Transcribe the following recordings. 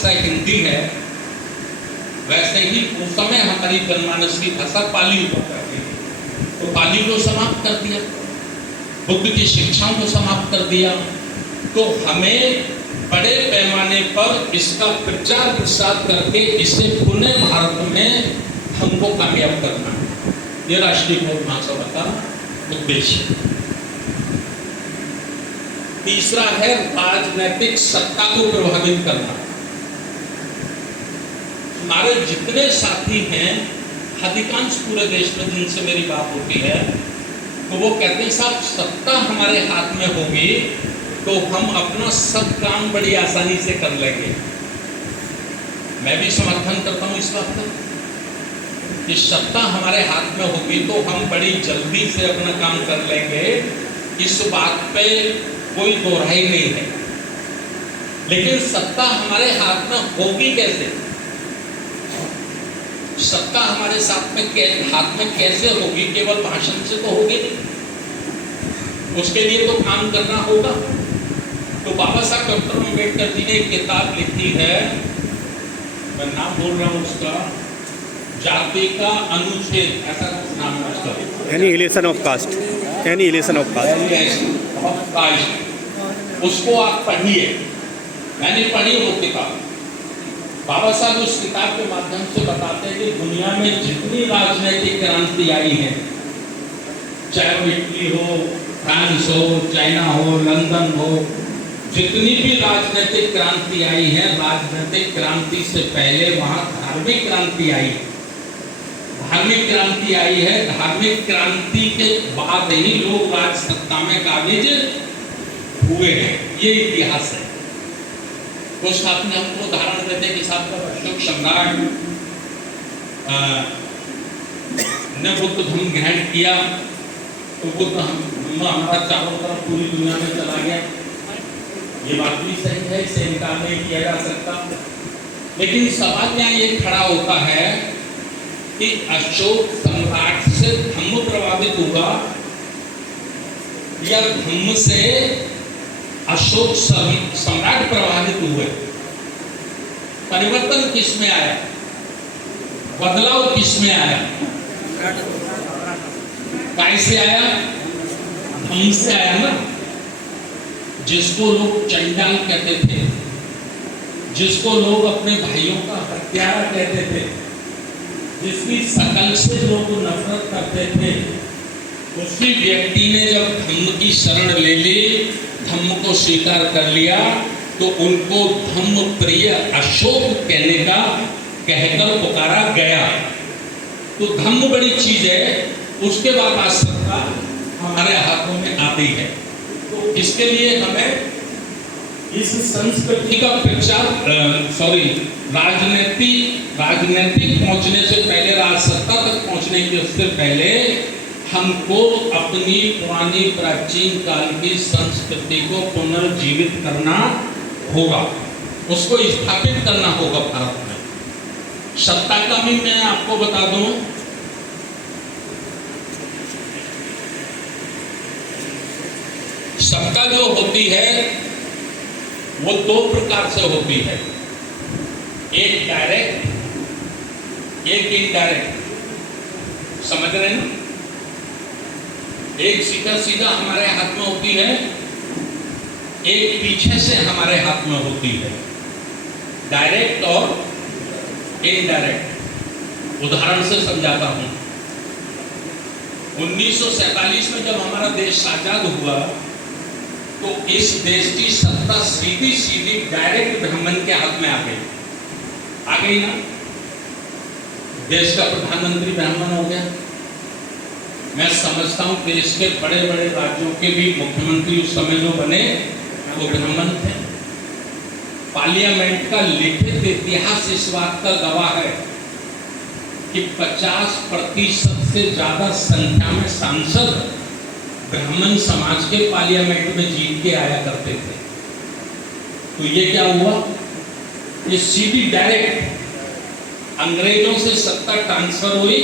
भाषा हिंदी है, वैसे ही उस समय हमारी जनमानस की भाषा पाली हुआ करती थी। तो पाली को समाप्त कर दिया, बुद्ध की शिक्षाओं को समाप्त कर दिया। तो हमें बड़े पैमाने पर इसका प्रचार प्रसार करके इसे पुनः भारत में हमको कामयाब करना है। ये राष्ट्रीय बौद्ध महासभा का उद्देश्य। तीसरा है राजनीतिक सत्ता को प्रभावित करना। हमारे जितने साथी हैं, अधिकांश पूरे देश में जिनसे मेरी बात होती है, तो वो कहते हैं साहब सत्ता हमारे हाथ में होगी तो हम अपना सब काम बड़ी आसानी से कर लेंगे। मैं भी समर्थन करता हूँ इस बात का कि सत्ता हमारे हाथ में होगी तो हम बड़ी जल्दी से अपना काम कर लेंगे, इस बात पे कोई दोहराई नहीं है। लेकिन सत्ता हमारे हाथ में होगी कैसे? सत्ता हमारे हाथ में कैसे होगी? केवल भाषण से तो होगी नहीं, उसके लिए तो काम करना होगा। तो बाबा साहब डॉक्टर अम्बेडकर जी ने एक किताब लिखी है, मैं नाम बोल रहा हूँ उसका, जाति का अनुच्छेद, ऐसा कुछ नाम है उसका, annihilation of caste, annihilation of caste. उसको आप पढ़िए, मैंने पढ़ी वो किताब। बाबा साहब उस किताब के माध्यम से बताते हैं कि दुनिया में जितनी राजनीतिक क्रांति आई है, चाहे वो इटली हो, फ्रांस हो, चाइना हो, लंदन हो, जितनी भी राजनीतिक क्रांति आई है, राजनीतिक क्रांति से पहले वहां धार्मिक क्रांति आई। धार्मिक क्रांति आई है, धार्मिक क्रांति के बाद ही लोग राज सत्ता में काबिज हुए हैं। ये इतिहास है। कुछ आपने हमको उदाहरण देते कि साहब का अशोक सम्राट ने बुद्ध धर्म ग्रहण किया तो बुद्ध हमारा चारों तरफ पूरी दुनिया में चला गया। ये बात भी सही है, इसे इनकार नहीं किया जा सकता। लेकिन सवाल यहाँ ये खड़ा होता है कि अशोक सम्राट से धम्म प्रभावित हुआ या धम्म से अशोक सम्राट प्रभावित हुए? परिवर्तन किस में आया? बदलाव किस में आया? कैसे आया? धम्म से आया ना। जिसको लोग चंडाल कहते थे, जिसको लोग अपने भाइयों का हत्यारा कहते थे, जिसकी शकल से लोग नफरत करते थे, उसी व्यक्ति ने जब धम्म की शरण ले ली, धम्म को स्वीकार कर लिया, तो उनको धम्म प्रिय अशोक कहकर पुकारा गया। तो धम्म बड़ी चीज है, उसके बाद आज सत्ता हमारे हाथों में आती है। तो इसके लिए हमें इस संस्कृति का प्रचार राजनीतिक पहुंचने से पहले, राजसत्ता तक पहुंचने के उससे पहले हमको अपनी पुरानी प्राचीन काल की संस्कृति को पुनर्जीवित करना होगा, उसको स्थापित करना होगा भारत में। सत्ता का भी मैं आपको बता दूं, सत्ता जो होती है वो दो प्रकार से होती है, एक डायरेक्ट, एक इनडायरेक्ट। समझ रहे हैं ना? एक सीधा सीधा हमारे हाथ में होती है, एक पीछे से हमारे हाथ में होती है, डायरेक्ट और इनडायरेक्ट। उदाहरण से समझाता हूं। 1947 में जब हमारा देश आजाद हुआ तो इस देश की सत्ता सीधी सीधी डायरेक्ट ब्राह्मण के हाथ में आ गई ना। देश का प्रधानमंत्री ब्राह्मण हो गया। मैं समझता हूं देश के बड़े बड़े राज्यों के भी मुख्यमंत्री उस समय जो बने वो ब्राह्मण थे। पार्लियामेंट का लिखित इतिहास इस बात का गवाह है कि 50% से ज्यादा संख्या में सांसद ब्राह्मण समाज के पार्लियामेंट में जीत के आया करते थे। तो ये क्या हुआ? ये सीधी डायरेक्ट अंग्रेजों से सत्ता ट्रांसफर हुई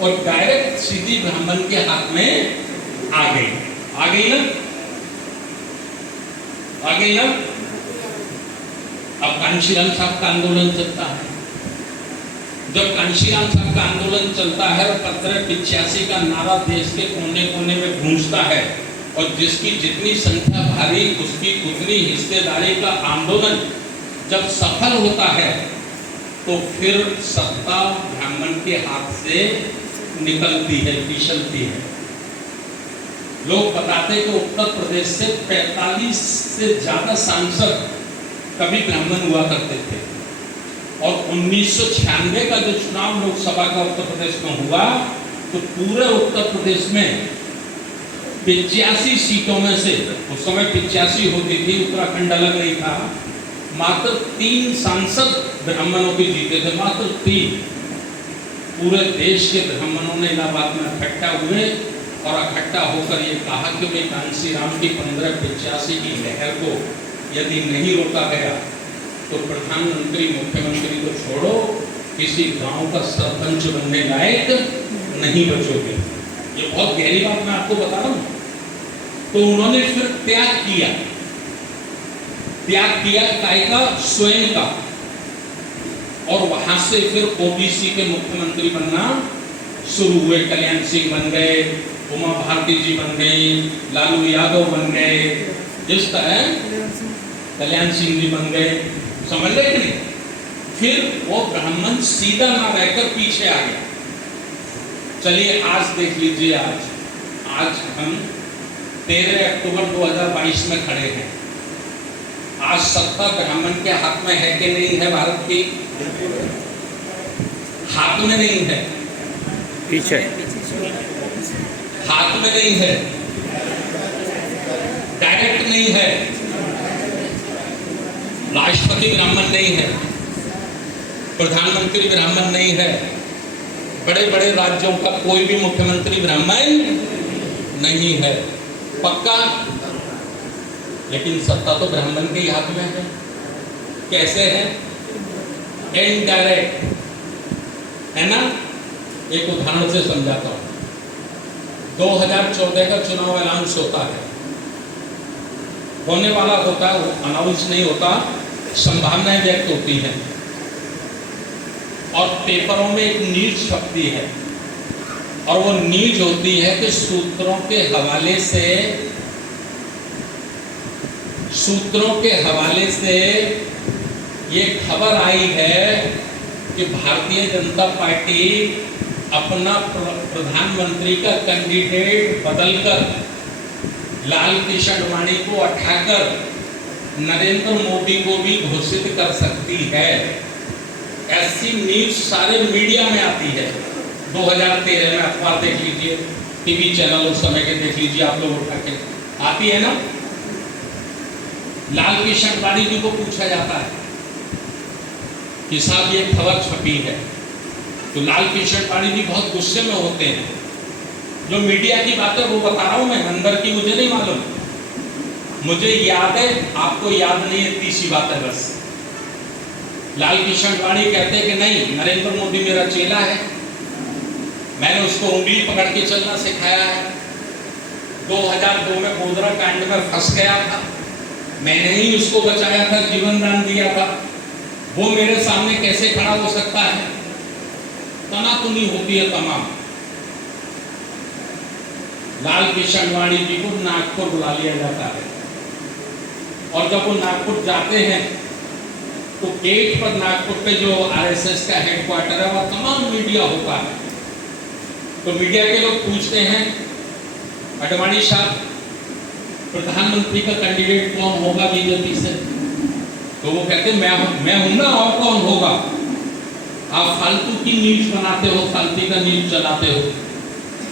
और डायरेक्ट सीधी ब्राह्मण के हाथ में आ गई ना। अब कांशीराम साहब का आंदोलन चलता है। जब कांशीराम साहब का आंदोलन चलता है और 1585 का नारा देश के कोने कोने में गूंजता है और जिसकी जितनी संख्या भारी उसकी उतनी हिस्सेदारी का आंदोलन जब सफल होता है तो फिर सत्ता ब्राह्मण के हाथ से निकलती है, फिसलती है। लोग बताते कि उत्तर प्रदेश से 45 से ज्यादा सांसद कभी ब्राह्मण हुआ करते थे और 1996 का जो चुनाव लोकसभा का उत्तर प्रदेश में हुआ तो पूरे उत्तर प्रदेश में 85 सीटों में से, उस समय 85 होती थी, उत्तराखंड अलग नहीं था, मात्र 3 सांसद ब्राह्मणों के जीते थे, मात्र 3। पूरे देश के ब्राह्मणों ने इलाहाबाद में इकट्ठा हुए और इकट्ठा होकर ये कहा कि भाई कांशीराम की 1585 की लहर को यदि नहीं रोका गया तो प्रधानमंत्री मुख्यमंत्री को छोड़ो, किसी गांव का सरपंच बनने लायक नहीं बचोगे। ये बहुत गहरी बात मैं आपको बता रहा हूं। तो उन्होंने फिर त्याग किया काय का, स्वयं का, और वहां से फिर ओबीसी के मुख्यमंत्री बनना शुरू हुए। कल्याण सिंह बन गए, उमा भारती जी बन गई, लालू यादव बन गए, जिस तरह कल्याण सिंह जी बन गए, समझ रहे कि नहीं। फिर वो ब्राह्मण सीधा ना रहकर पीछे आ गया। चलिए आज देख लीजिए, आज हम 13 अक्टूबर 2022 में खड़े हैं। आज सत्ता ब्राह्मण के हाथ में है कि नहीं है? भारत की हाथ में नहीं है, पीछे हाथ में नहीं है, डायरेक्ट नहीं है। राष्ट्रपति ब्राह्मण नहीं है, प्रधानमंत्री ब्राह्मण नहीं है, बड़े बड़े राज्यों का कोई भी मुख्यमंत्री ब्राह्मण नहीं है, पक्का। लेकिन सत्ता तो ब्राह्मण के ही हाथ में है। कैसे है? इनडायरेक्ट है ना। एक उदाहरण से समझाता हूं। 2014 का चुनाव अनाउंस होता है, होने वाला होता है, अनाउंस नहीं होता, संभावनाएं व्यक्त होती हैं और पेपरों में एक न्यूज छपती है और वो न्यूज होती है कि सूत्रों के हवाले से ये खबर आई है कि भारतीय जनता पार्टी अपना प्रधानमंत्री का कैंडिडेट बदलकर लाल कृष्ण आडवाणी को उठाकर नरेंद्र मोदी को भी घोषित कर सकती है। ऐसी न्यूज सारे मीडिया में आती है। 2013 में अखबार देख लीजिए, टीवी चैनल उस समय के देख लीजिए, आप लोग उठा के आती है ना। लाल कृष्ण आडवाणी जी को पूछा जाता है कि साहब ये खबर छपी है, तो लाल कृष्ण आडवाणी जी बहुत गुस्से में होते हैं। जो मीडिया की बात है वो बता रहा हूं मैं, अंदर की मुझे नहीं मालूम। मुझे याद है, आपको याद नहीं है, तीसरी बात है बस। लाल कृष्ण आडवाणी कहते हैं कि नहीं, नरेंद्र मोदी मेरा चेला है, मैंने उसको उंगली पकड़ के चलना सिखाया है। 2002 में गोधरा कांड में फंस गया था, मैंने ही उसको बचाया था, जीवन दान दिया था। वो मेरे सामने कैसे खड़ा हो सकता है? तनातुनी होती है तमाम। लाल कृष्ण आडवाणी जी को नागपुर बुला लिया जाता है और जब वो नागपुर जाते हैं तो गेट पर, नागपुर पे जो आरएसएस का हेडक्वार्टर है, वह तमाम मीडिया होता है। तो मीडिया के लोग पूछते हैं, आडवाणी साहब प्रधानमंत्री का कैंडिडेट कौन होगा बीजेपी से? तो वो कहते मैं हूं ना, और कौन होगा? आप फालतू की न्यूज बनाते हो, फालतू का न्यूज चलाते हो।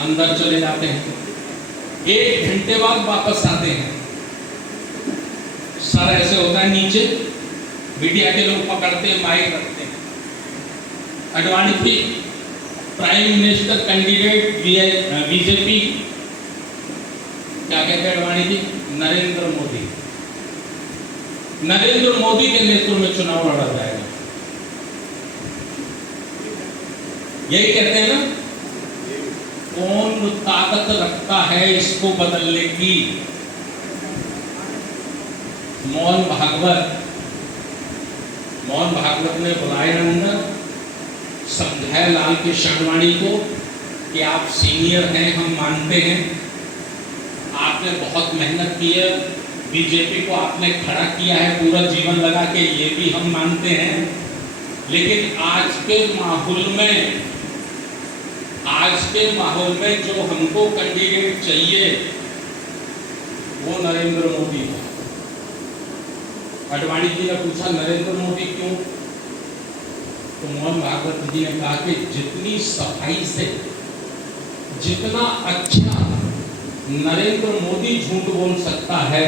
अंदर चले जाते हैं, 1 घंटे बाद वापस आते हैं। सर ऐसे होता है नीचे, मीडिया के लोग पकड़ते हैं, माइक रखते हैं। आडवाणी थी प्राइम मिनिस्टर कैंडिडेट बीजेपी, क्या कहते हैं आडवाणी जी? नरेंद्र मोदी। नरेंद्र मोदी के नेतृत्व में चुनाव लड़ा जाएगा, यही कहते हैं ना। कौन ताकत रखता है इसको बदलने की? मोहन भागवत मोहन भागवत ने बुलाए अंदर, समझाए लाल के शर्माणी को कि आप सीनियर हैं, हम मानते हैं, आपने बहुत मेहनत की है, बीजेपी को आपने खड़ा किया है पूरा जीवन लगा के, ये भी हम मानते हैं, लेकिन आज के माहौल में जो हमको कैंडिडेट चाहिए वो नरेंद्र मोदी है। अडवाणी जी ने पूछा नरेंद्र मोदी क्यों, तो मोहन भागवत जी ने कहा कि जितनी सफाई से, जितना अच्छा नरेंद्र मोदी झूठ बोल सकता है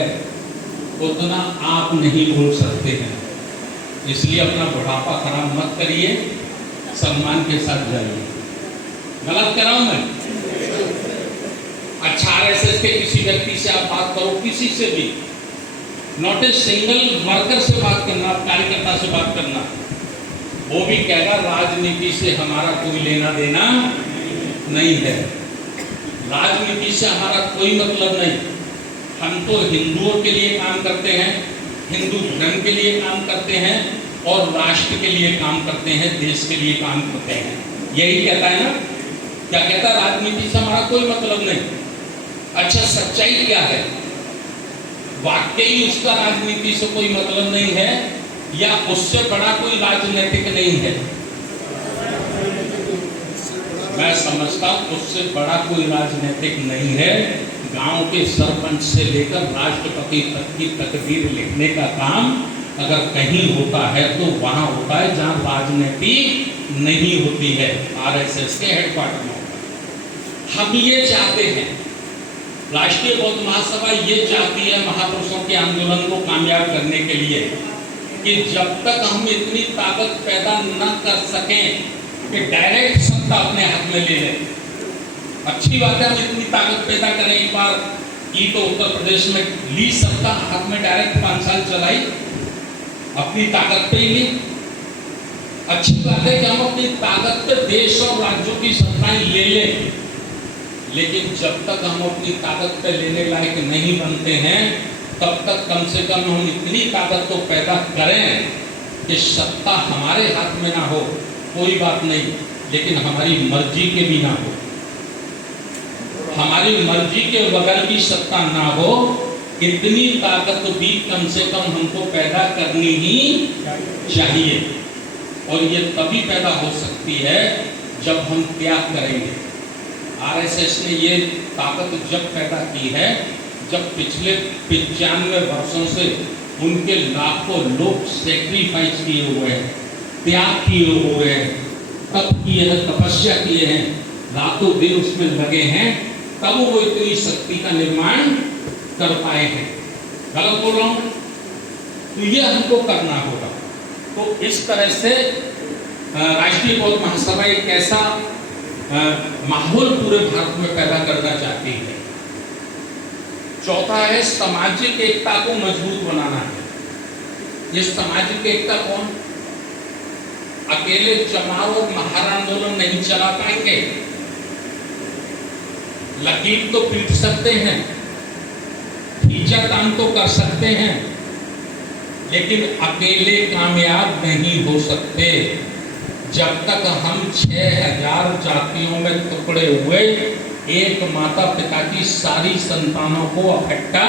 उतना आप नहीं बोल सकते हैं, इसलिए अपना बुढ़ापा खराब मत करिए, सम्मान के साथ जाइए। गलत कर रहा हूं मैं? अच्छा आरएसएस के किसी व्यक्ति से आप बात करो, किसी से भी, नॉट ए सिंगल वर्कर से बात करना, कार्यकर्ता से बात करना, वो भी कहेगा राजनीति से हमारा कोई लेना देना नहीं है, राजनीति से हमारा कोई मतलब नहीं, हम तो हिंदुओं के लिए काम करते हैं, हिंदू धर्म के लिए काम करते हैं और राष्ट्र के लिए काम करते हैं, देश के लिए काम करते हैं। यही कहता है ना, क्या कहता है? राजनीति से हमारा कोई मतलब नहीं। अच्छा सच्चाई क्या है? वाकई उसका राजनीति से कोई मतलब नहीं है या उससे बड़ा कोई राजनीतिक नहीं है? मैं समझता हूं उससे बड़ा कोई राजनीतिक नहीं है। गांव के सरपंच से लेकर राष्ट्रपति तक की तकदीर लिखने का काम अगर कहीं होता है तो वहां होता है जहां राजनीति नहीं होती है, आरएसएस के हेडक्वार्टर में होता है। हम ये चाहते हैं, राष्ट्रीय बौद्ध महासभा ये चाहती है महापुरुषों के आंदोलन को कामयाब करने के लिए कि जब तक हम इतनी ताकत पैदा न कर सकें कि डायरेक्ट सत्ता अपने हाथ में ले लें। अच्छी बात है हम इतनी ताकत पैदा करें, एक बार की तो उत्तर प्रदेश में ली सत्ता हाथ में, डायरेक्ट 5 साल चलाई, अपनी ताकत पे ही ली। अच्छी बात है कि हम अपनी ताकत पे देश और राज्यों की सत्ताएं ले लें, लेकिन जब तक हम अपनी ताकत पे लेने लायक नहीं बनते हैं तब तक कम से कम हम इतनी ताकत को पैदा करें कि सत्ता हमारे हाथ में ना हो, कोई बात नहीं, लेकिन हमारी मर्जी के भी ना हो, हमारी मर्जी के बगैर भी सत्ता ना हो, इतनी ताकत भी कम से कम हमको पैदा करनी ही चाहिए। और ये तभी पैदा हो सकती है जब हम त्याग करेंगे। आरएसएस ने ये ताकत जब पैदा की है जब पिछले 95 वर्षों से उनके लाखों लोग सेक्रीफाइस किए हुए हैं, त्याग किए हुए हैं, तप किए हैं, तपस्या किए हैं, रातों दिन उसमें लगे हैं, तब वो इतनी शक्ति का निर्माण कर पाए हैं। गलत बोल रहा हूं? तो ये हमको करना होगा। तो इस तरह से राष्ट्रीय बौद्ध महासभा एक ऐसा माहौल पूरे भारत में पैदा करना चाहती है। चौथा है सामाजिक एकता को मजबूत बनाना है। ये सामाजिक एकता कौन? अकेले चमार और महार आंदोलन नहीं चला पाएंगे। लकीर तो पीट सकते हैं, खींचातान तो कर सकते हैं, लेकिन अकेले कामयाब नहीं हो सकते। जब तक हम 6000 जातियों में टुकड़े हुए एक माता पिता की सारी संतानों को इकट्ठा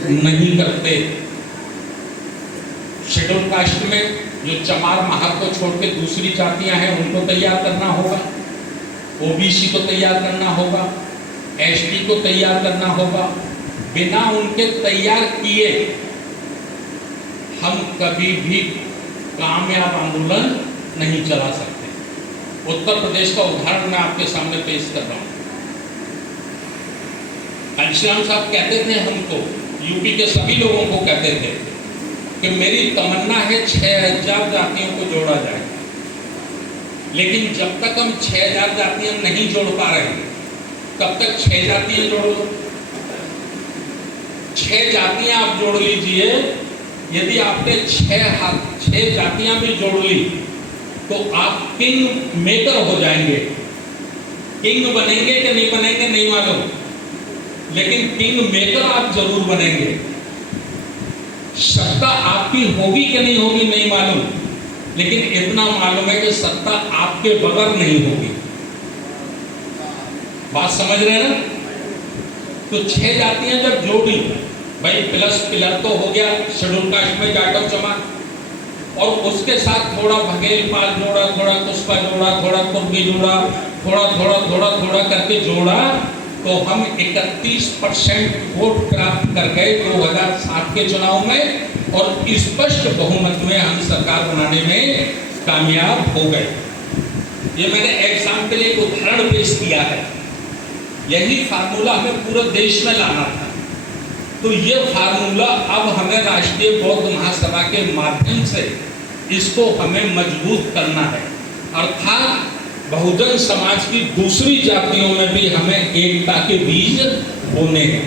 नहीं करते। शेड्यूल कास्ट में जो चमार महार को छोड़ के दूसरी जातियां हैं उनको तैयार करना होगा, ओबीसी को तैयार करना होगा, एसटी को तैयार करना होगा। बिना उनके तैयार किए हम कभी भी कामयाब आंदोलन नहीं चला सकते। उत्तर प्रदेश का उदाहरण मैं आपके सामने पेश कर रहा हूं। घनश्याम साहब कहते थे हमको, यूपी के सभी लोगों को कहते थे कि मेरी तमन्ना है 6000 जातियों को जोड़ा जाए, लेकिन जब तक हम 6000 जातियां नहीं जोड़ पा रहे तब तक 6 जातियां जोड़ लो। 6 जातियां आप जोड़ लीजिए, यदि आपने 6 जातियां भी जोड़ ली तो आप किंग मेकर हो जाएंगे। किंग बनेंगे कि नहीं बनेंगे नहीं मालूम, लेकिन किंग मेकर आप जरूर बनेंगे। सत्ता आपकी होगी कि नहीं होगी नहीं मालूम, लेकिन इतना मालूम है कि सत्ता आपके बगैर नहीं होगी। बात समझ रहे हैं ना? तो 6 जातियां जब जोड़ी, भाई प्लस पिलर तो हो गया शेड्यूल कास्ट में जाटव जमात, और उसके साथ थोड़ा बघेल पाल जोड़ा, थोड़ा कुस्पा जोड़ा, थोड़ा कुर्मी जोड़ा, थोड़ा करके जोड़ा, तो हम 31% वोट प्राप्त कर गए 2007 के चुनाव में, और स्पष्ट बहुमत में हम सरकार बनाने में कामयाब हो गए। ये मैंने एग्जाम के लिए एक उदाहरण पेश किया है। यही फार्मूला हमें पूरे देश में लाना था। तो ये फार्मूला अब हमें राष्ट्रीय बौद्ध महासभा के माध्यम से इसको हमें मजबूत करना है, अर्थात बहुजन समाज की दूसरी जातियों में भी हमें एकता के बीज बोने हैं,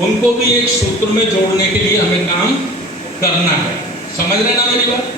उनको भी एक सूत्र में जोड़ने के लिए हमें काम करना है। समझ रहे ना मेरी बात?